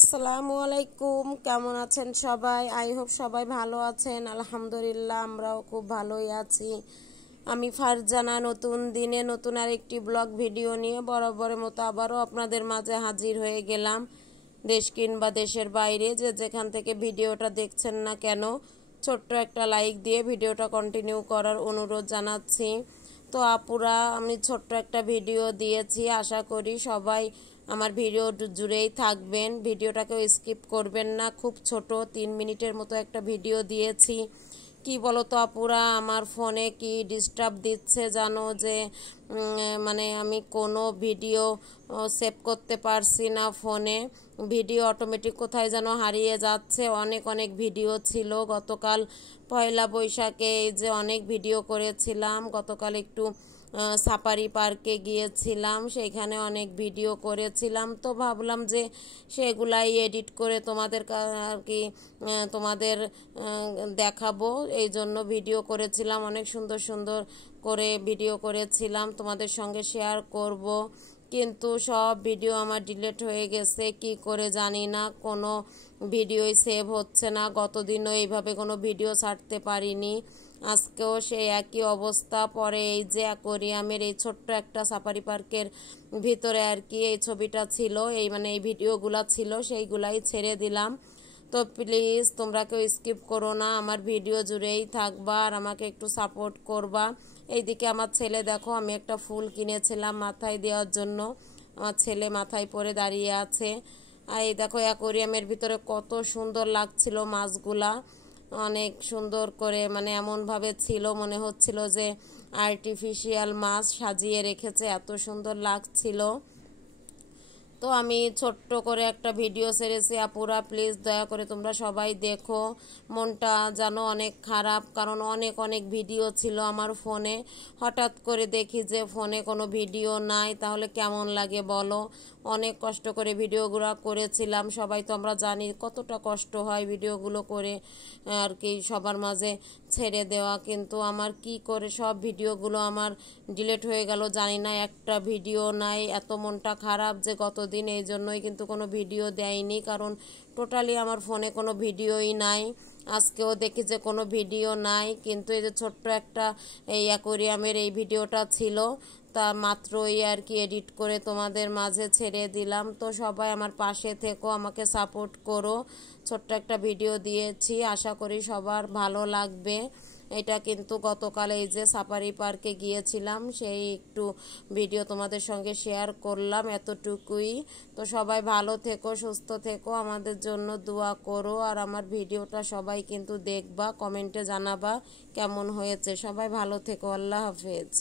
আসসালামু আলাইকুম, কেমন আছেন সবাই? আই হোপ সবাই ভালো আছেন। আলহামদুলিল্লাহ, আমরাও খুব ভালোই আছি। আমি ফারজানা নতুন দিনে নতুন আরেকটি ব্লগ ভিডিও নিয়ে বরাবরের মতো আবারও আপনাদের মাঝে হাজির হয়ে গেলাম। দেশ কিংবা দেশের বাইরে যে যেখান থেকে ভিডিওটা দেখছেন না কেন, ছোট্ট একটা লাইক দিয়ে ভিডিওটা কন্টিনিউ করার অনুরোধ জানাচ্ছি। তো আপুরা, আমি ছোট্ট একটা ভিডিও দিয়েছি, আশা করি সবাই আমার ভিডিও জুড়েই থাকবেন, ভিডিওটাকেও স্কিপ করবেন না। খুব ছোট 3 মিনিটের মতো একটা ভিডিও দিয়েছি। কি বলো তো আপুরা, আমার ফোনে কি ডিস্টার্ব দিচ্ছে জানো, যে মানে আমি কোনো ভিডিও সেভ করতে পারছি না ফোনে। ভিডিও অটোমেটিক কোথায় যেন হারিয়ে যাচ্ছে। অনেক অনেক ভিডিও ছিল গতকাল পয়লা বৈশাখে, এই যে অনেক ভিডিও করেছিলাম। গতকাল একটু সাফারি পার্কে গিয়েছিলাম, সেইখানে অনেক ভিডিও করেছিলাম। তো ভাবলাম যে সেগুলাই এডিট করে তোমাদের আর কি তোমাদের দেখাবো, এই জন্য ভিডিও করেছিলাম। অনেক সুন্দর সুন্দর করে ভিডিও করেছিলাম, তোমাদের সঙ্গে শেয়ার করব। কিন্তু সব ভিডিও আমার ডিলিট হয়ে গেছে, কি করে জানি না। কোনো ভিডিওই সেভ হচ্ছে না। গতদিনও এইভাবে কোনো ভিডিও ছাড়তে পারিনি, আজকেও সেই একই অবস্থা। পরে এই যে অ্যাকোয়ারিয়ামের এই ছোট্ট একটা সাফারি পার্কের ভিতরে আর কি এই ছবিটা ছিল, এই মানে এই ভিডিওগুলা ছিল, সেইগুলাই ছেড়ে দিলাম। তো প্লিজ তোমরা কেউ স্কিপ করো না, আমার ভিডিও জুড়েই থাকবা আর আমাকে একটু সাপোর্ট করবা। এইদিকে আমার ছেলে দেখো, আমি একটা ফুল কিনেছিলাম মাথায় দেওয়ার জন্য, আমার ছেলে মাথায় পরে দাঁড়িয়ে আছে। আর এই দেখো অ্যাকোয়ারিয়ামের ভিতরে কত সুন্দর লাগছিল মাছগুলা, অনেক সুন্দর করে, মানে এমনভাবে ছিল মনে হচ্ছিল যে আর্টিফিশিয়াল মাছ সাজিয়ে রেখেছে, এত সুন্দর লাগছিল। তো আমি ছোট্ট করে একটা ভিডিও ছেড়েছি আপুরা, প্লিজ দয়া করে তোমরা সবাই দেখো। মনটা যেন অনেক খারাপ, কারণ অনেক অনেক ভিডিও ছিল আমার ফোনে। হঠাৎ করে দেখি যে ফোনে কোনো ভিডিও নাই, তাহলে কেমন লাগে বলো। অনেক কষ্ট করে ভিডিওগুলো করেছিলাম, সবাই তো আমরা জানি কতটা কষ্ট হয় ভিডিওগুলো করে আর কি সবার মাঝে ছেড়ে দেওয়া। কিন্তু আমার কি করে সব ভিডিওগুলো আমার ডিলিট হয়ে গেল জানি না, একটা ভিডিও নাই। এত মনটা খারাপ যে গতদিন এই জন্যই কিন্তু কোনো ভিডিও দেয়নি, কারণ টোটালি আমার ফোনে কোনো ভিডিওই নাই। আজকেও দেখি যে কোনো ভিডিও নাই, কিন্তু এই যে ছোট্ট একটা এই অ্যাকোয়ারিয়ামের এই ভিডিওটা ছিল, তা মাত্রই আর কি এডিট করে তোমাদের মাঝে ছেড়ে দিলাম। তো সবাই আমার পাশে থেকো, আমাকে সাপোর্ট করো। ছোট্ট একটা ভিডিও দিয়েছি, আশা করি সবার ভালো লাগবে। এটা কিন্তু গতকাল এই যে সাফারি পার্কে গিয়েছিলাম, সেই একটু ভিডিও তোমাদের সঙ্গে শেয়ার করলাম, এতটুকুই। তো সবাই ভালো থেকো, সুস্থ থেকো, আমাদের জন্য দোয়া করো। আর আমার ভিডিওটা সবাই কিন্তু দেখবা, কমেন্টে জানাবা কেমন হয়েছে। সবাই ভালো থেকো, আল্লাহ হাফেজ।